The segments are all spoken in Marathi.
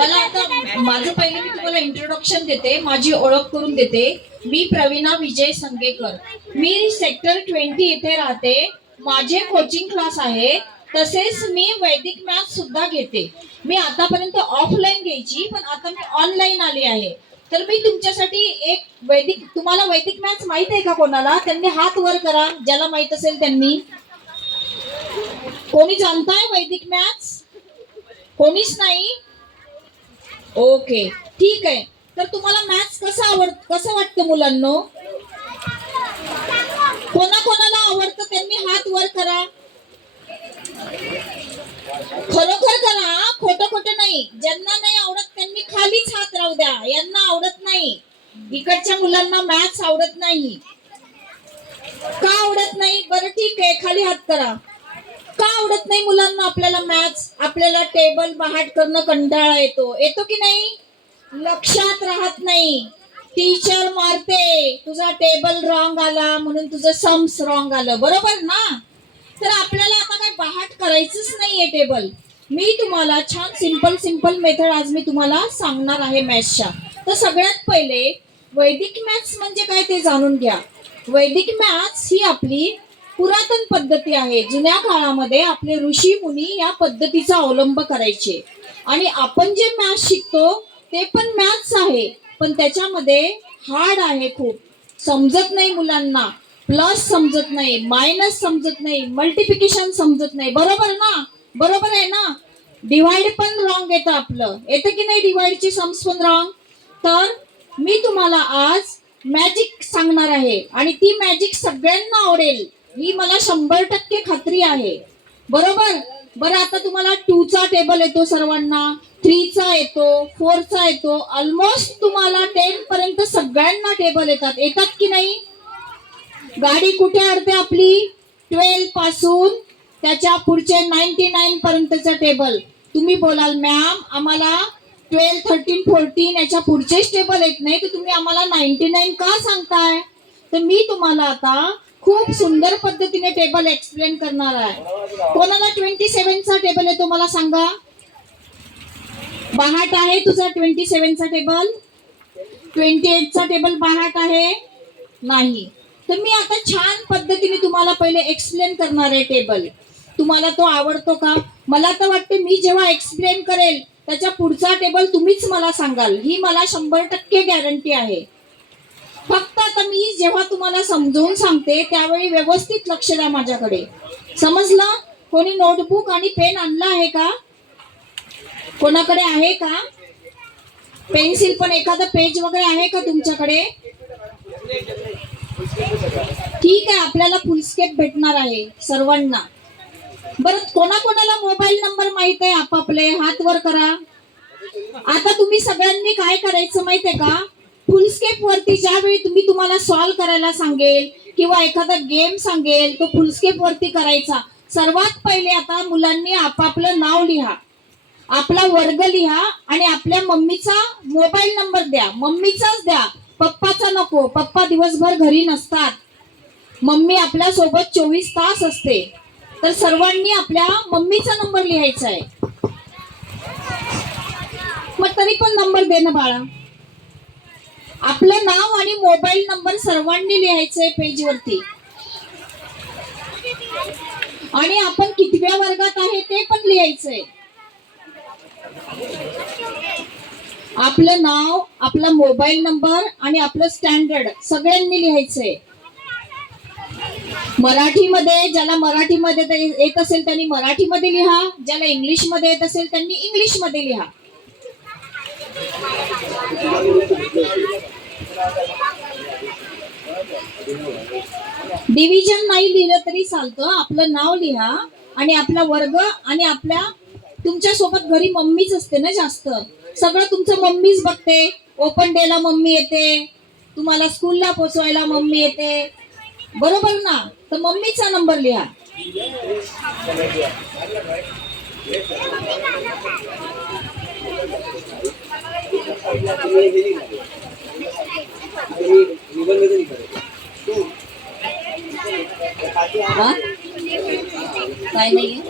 मला आता माझं पहिले मी तुम्हाला इंट्रोडक्शन देते, माझी ओळख करून देते. मी प्रवीणा विजय संगेकर. मी सेक्टर 20 येथे राहते. माझे कोचिंग क्लास आहे. तसेच मी वैदिक मॅथ्स सुद्धा घेते. मी आतापर्यंत ऑफलाईन घ्यायची, पण आता मी ऑनलाईन आली आहे. तर मी तुमच्यासाठी एक तुम्हाला वैदिक मॅथ्स माहित आहे का कोणाला? त्यांनी हात वर करा, ज्याला माहित असेल त्यांनी. कोणी जाणताय वैदिक मॅथ्स? कोणीच नाही? ओके, ठीक आहे. तर तुम्हाला मॅथ्स कसं वाटतं मुलांनो? कोणाला आवडतं त्यांनी हात वर करा. खरोखर करा, खोटं नाही. ज्यांना नाही आवडत त्यांनी खालीच हात राहू द्या. यांना आवडत नाही, इकडच्या मुलांना मॅथ्स आवडत नाही. का आवडत नाही? बरं ठीक आहे, खाली हात करा. का आवडत नाही मुलांना आपल्याला मॅथ्स? आपल्याला टेबल बाहेर करणं कंटाळा येतो की नाही? लक्षात राहत नाही. टीचर मारते, तुझा टेबल रॉंग आला म्हणून तुझं सम्स रॉंग आलं, बरोबर ना? तर आपल्याला आता काय बाहेर करायचंच नाहीये टेबल. मी तुम्हाला छान सिंपल मेथड आज मी तुम्हाला सांगणार आहे मॅथ्सच्या. तर सगळ्यात पहिले वैदिक मॅथ्स म्हणजे काय ते जाणून घ्या. वैदिक मॅथ्स ही आपली पुरातन पद्धती आहे. जुन्या काळामध्ये आपले ऋषी मुनी या पद्धतीचा अवलंब करायचे. आणि आपण जे मॅथ्स शिकतो ते पण मॅथ्स आहे, पण त्याच्यामध्ये हार्ड आहे खूप. समजत नाही मुलांना. प्लस समजत नाही, मायनस समजत नाही, मल्टिप्लिकेशन समजत नाही. बरोबर ना? बरोबर आहे ना? डिवाइड पण रॉंग येतं आपलं. येतं की नाही? डिवाइडची सम्स पण रॉंग. तर मी तुम्हाला आज मॅजिक सांगणार आहे आणि ती मॅजिक सगळ्यांना आवडेल, ही मला 100% खात्री आहे. बरोबर? बरं, आता तुम्हाला 2 चा टेबल येतो सर्वांना, 3 चा येतो, 4 चा येतो. ऑलमोस्ट तुम्हाला 10 पर्यंत सगळ्यांना टेबल येतात की नाही? गाडी कुठे अडते आपली? 12 पासून त्याच्या पुढचे 99 पर्यंतचा टेबल. तुम्ही बोलाल मॅम आम्हाला 12, 13, 14 याच्या पुढचेच टेबल येत नाही, तर तुम्ही आम्हाला 99 का सांगताय? तर मी तुम्हाला आता खूप सुंदर पद्धतीने टेबल एक्सप्लेन करणार आहे. कोणाला 27 चा टेबल येतो मला सांगा. बाहाट आहे तुझा 27 चा टेबल? 28 चा टेबल बाहाट आहे? नाही. तर मी आता छान पद्धतीने तुम्हाला पहिले एक्सप्लेन करणार आहे टेबल. तुम्हाला तो आवडतो का? मला तर वाटते मी जेव्हा एक्सप्लेन करेल त्याच्या पुढचा टेबल तुम्हीच मला सांगाल, ही मला 100% गॅरंटी आहे. फक्त आता मी जेव्हा तुम्हाला समजावून सांगते त्यावेळी व्यवस्थित लक्ष द्या माझ्याकडे. समजलं? कोणी नोटबुक आणि पेन आणला आहे का? कोणाकडे आहे का? पेन्सिल पण एखादं पेज वगैरे आहे का तुमच्याकडे? ठीक आहे, आपल्याला फुलस्केप भेटणार आहे सर्वांना. बरं, कोणाला मोबाईल नंबर माहित आहे आपापले? हात वर करा. आता तुम्ही सगळ्यांनी काय करायचं माहितीये का? फुलस्केप वरती ज्यावेळी तुम्हाला सॉल्व करायला सांगेल किंवा एखादा गेम सांगेल तो फुलस्केप वरती करायचा. सर्वात पहिले आता मुलांनी आपापलं नाव लिहा, आपला वर्ग लिहा आणि आपल्या मम्मीचा मोबाईल नंबर द्या. मम्मीचाच द्या, पप्पाचा नको. पप्पा दिवसभर घरी नसतात, मम्मी आपल्या सोबत 24 तास असते. तर सर्वांनी आपल्या मम्मीचा नंबर लिहायचा आहे. मग तरी पण नंबर दे ना बाळा. आपलं नाव आणि मोबाईल नंबर सर्वांनी लिहायचंय पेज वरती. आणि आपण कितव्या वर्गात आहे ते पण लिहायचंय. आपलं नाव, आपला मोबाईल नंबर आणि आपलं स्टँडर्ड सगळ्यांनी लिहायचंय. मराठीमध्ये, ज्याला मराठीमध्ये येत असेल त्यांनी मराठीमध्ये लिहा, ज्याला इंग्लिश मध्ये येत असेल त्यांनी इंग्लिश मध्ये लिहा. डिव्हिजन नाही लिहिलं तरी चालतं. आपलं नाव लिहा आणि आपला वर्ग आणि आपल्या तुमच्या सोबत घरी मम्मीच असते ना जास्त. सगळं तुमचं मम्मीच बघते. ओपन डे ला मम्मी येते, तुम्हाला स्कूलला पोचवायला मम्मी येते, बरोबर ना? तर मम्मीचा नंबर लिहा. काय नाहीये?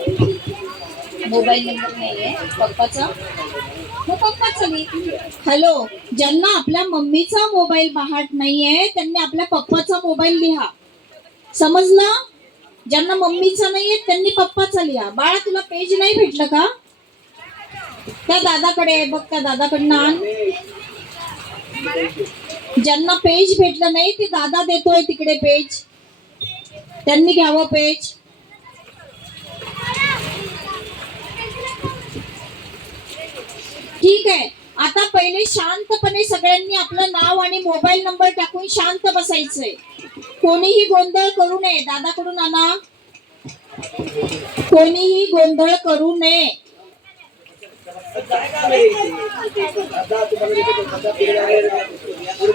मोबाईल नंबर नाहीये पप्पाचा? मग पप्पाचा लिही. हॅलो, ज्यांना आपल्या मम्मीचा मोबाईल पाहत नाहीये त्यांनी आपल्या पप्पाचा मोबाईल लिहा. समजलं? ज्यांना मम्मीचा नाहीये त्यांनी पप्पाचा लिहा. बाळा, तुला पेज नाही भेटलं का? त्या दादाकडे आहे बघ, त्या दादाकडनं आण. ज्यांना पेज भेटलं नाही ते दादा देतोय तिकडे पेज, त्यांनी घ्यावं पेज. ठीक आहे, आता पहिले शांतपणे सगळ्यांनी आपलं नाव आणि मोबाईल नंबर टाकून शांत बसायचंय. कोणीही गोंधळ करू नये. दादाकडून आणा. कोणीही गोंधळ करू नये.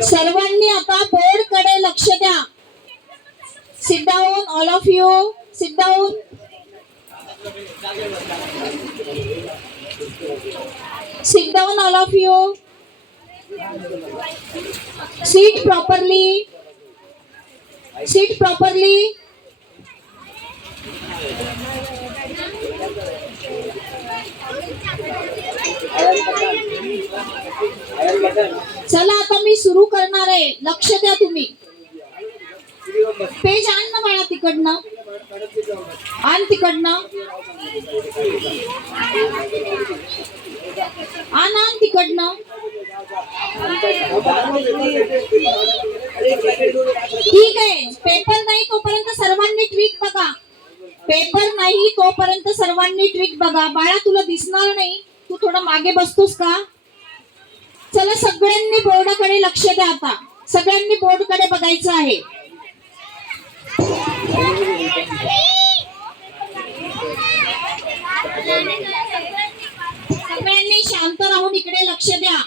सर्वांनी आता बोर्ड कडे लक्ष द्या. Sit down, all of you sit down. Sit down, all of you. Seat properly. Seat properly. चला आता मी सुरू करणार आहे. लक्ष द्या तुम्ही. पेज आण ना बाळा तिकडनं. आण तिकडनं. आण तिकडनं. ठीक आहे, पेपर नाही तोपर्यंत सर्वांनी ट्रिक बघा. पेपर नाही तोपर्यंत सर्वांनी ट्रिक बघा. बाळा, तुला दिसणार नाही, तू थोडं मागे बसतोस का? चला सगळ्यांनी बोर्डाकडे लक्ष द्या. आता सगळ्यांनी बोर्डकडे बघायचं आहे. सगळ्यांनी शांत राहून इकडे लक्ष द्या.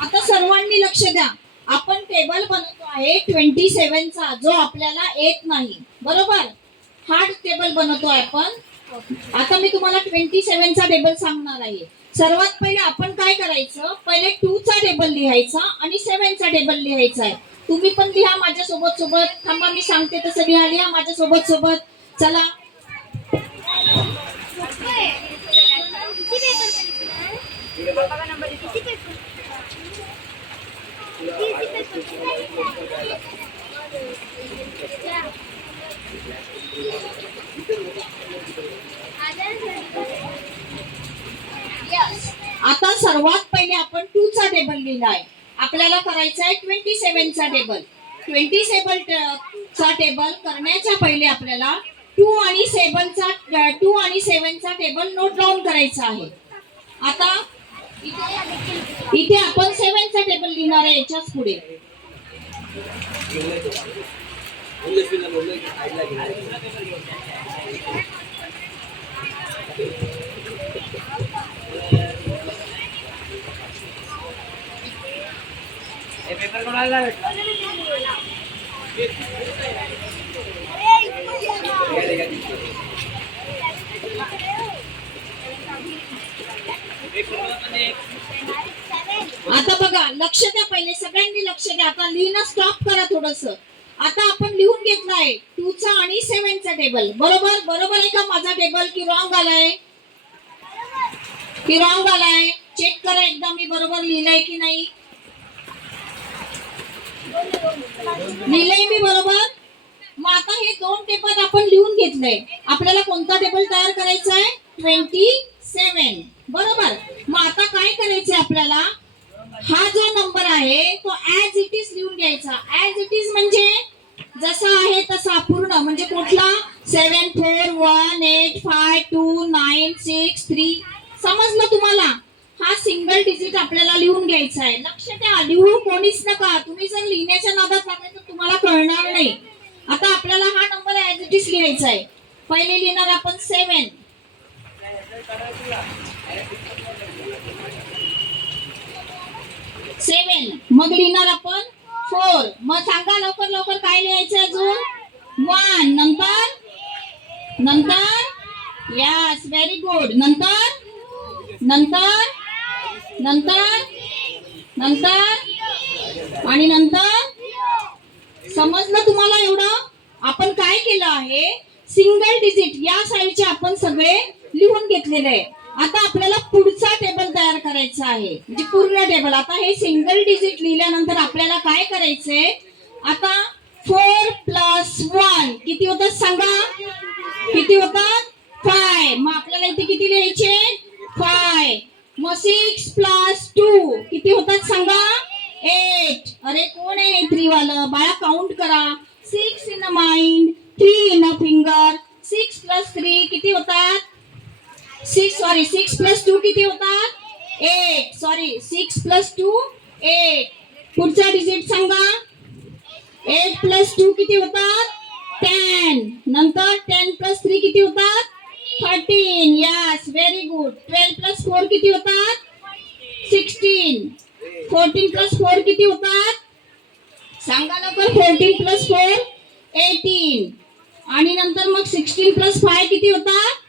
आता सर्वांनी लक्ष द्या. आपण टेबल बनवतो आहे 27 चा, जो आपल्याला येत नाही. बरोबर, हार्ड टेबल बनवतोय आपण. आता मी तुम्हाला 27 चा टेबल सांगणार आहे. सर्वात पहिले आपण काय करायचं, पहिले 2 चा टेबल लिहायचा आणि 7 चा टेबल लिहायचा आहे. तुम्ही पण लिहा माझ्या सोबत सोबत. थांबा, मी सांगते तसं लिहा. लिहा माझ्या सोबत सोबत. चला. आता सर्वात पहिले आपण 2 चा टेबल लिहिलाय. आपल्याला करायचा आहे 27 चा टेबल. 27 चा टेबल करण्याच्या पहिले आपल्याला 2 आणि 7 चा टेबल नोट डाऊन करायचा आहे. आता इथे आपण 7 चा टेबल लिहिणार आहे. याच्याच पुढे पेपर कोणाला भेटला? आता बघा, लक्ष द्या. पहिले सगळ्यांनी लक्ष द्या. आता लिहिणं स्टॉप करा थोडस. आता आपण लिहून घेतलाय 2 चा आणि 7 चा टेबल. बरोबर बरोबर आहे का माझा टेबल, की रॉंग आलाय? की रॉंग आलाय? चेक करा एकदा मी बरोबर लिहिलंय की नाही. लिहिलंय मी बरोबर. मग आता हे 2 टेबल आपण लिहून घेतलंय. आपल्याला कोणता टेबल तयार करायचा आहे? 27. बरोबर. मग आता काय करायचंय आपल्याला, हा जो नंबर आहे तो ऍज इट इज लिहून घ्यायचा. ऍज इट इज म्हणजे जसा आहे तसा पूर्ण. म्हणजे कुठला? 7 4 1 8 5 2 9 6 3. समजलं तुम्हाला? हा सिंगल डिजिट आपल्याला लिहून घ्यायचा आहे. लक्ष द्या, लिहू कोणीच नका. तुम्ही जर लिहिण्याच्या नादात लागले तर तुम्हाला कळणार नाही. आता आपल्याला हा नंबर ऍज इट इज लिहायचा आहे. पहिले लिहिणार आपण 7. 7. मग लिहिणार आपण 4. मग सांगा लवकर लवकर काय लिहायचं अजून 1. नंतर यस व्हेरी गुड. नंतर आणि नंतर समजलं तुम्हाला एवढं. आपण काय केलं आहे सिंगल डिजिट या साईडचे आपण सगळे लिहून घेतलेले आहे. आता आपल्याला पुढचा टेबल तयार करायचा आहे म्हणजे पूर्ण टेबल. आता हे सिंगल डिजिट लिहिल्यानंतर आपल्याला काय करायचंय आता 4 + 1 किती होतात सांगा. किती होतात 5. मग आपल्याला इथे किती लिहायचे 5. मग 6 + 2 किती होतात सांगा 8. अरे कोण आहे 3 वालं बाळा काउंट करा. 6 in a mind 3 in a finger. 6 + 3 किती होतात 6 + 2 किती होतात 8. 6 + 2 8. पुढचा डिजिट सांगा 8 + 2 किती होतात 10. नंतर 10 + 3 किती होतात 13. Yes very good. 12 + 4 किती होतात 16. 14 + 4 किती होतात सांगा लवकर. 14 + 4 18. आणि नंतर मग 16 + 5 किती होतात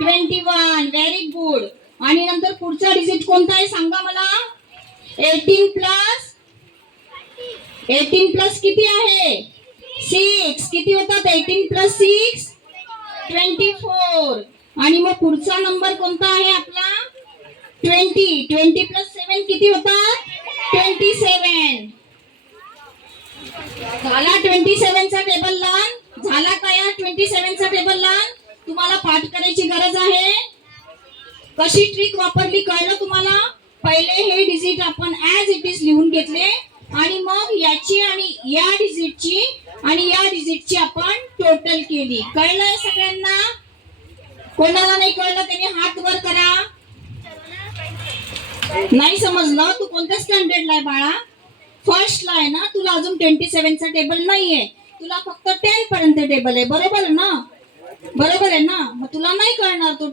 21. Very good. आणि नंतर पुढचा डिजिट कोणता आहे सांगा मला. 18 प्लस किती आहे 6. किती होतात 18 + 6 24. आणि मग पुढचा नंबर कोणता आहे आपला 20. 20 + 7 किती होतात 27. झाला 27 चा टेबल लर्न झाला का या 27 चा टेबल लर्न. तुम्हाला पाठ करायची गरज आहे. कशी ट्रिक वापरली कळलं तुम्हाला. पहिले हे डिजिट आपण ऍज इट इज लिहून घेतले आणि मग याची आणि या डिजिटची आपण टोटल केली. कळलंय सगळ्यांना. कोणाला नाही कळलं त्यांनी हात वर करा. नाही समजलं तू कोणत्या स्टँडर्डला आहे बाळा. फर्स्टला आहे ना. तुला अजून 27 चा टेबल नाहीये. तुला फक्त 10 पर्यंत टेबल आहे. बरोबर आहे ना. मग तुला नाही कळणार तो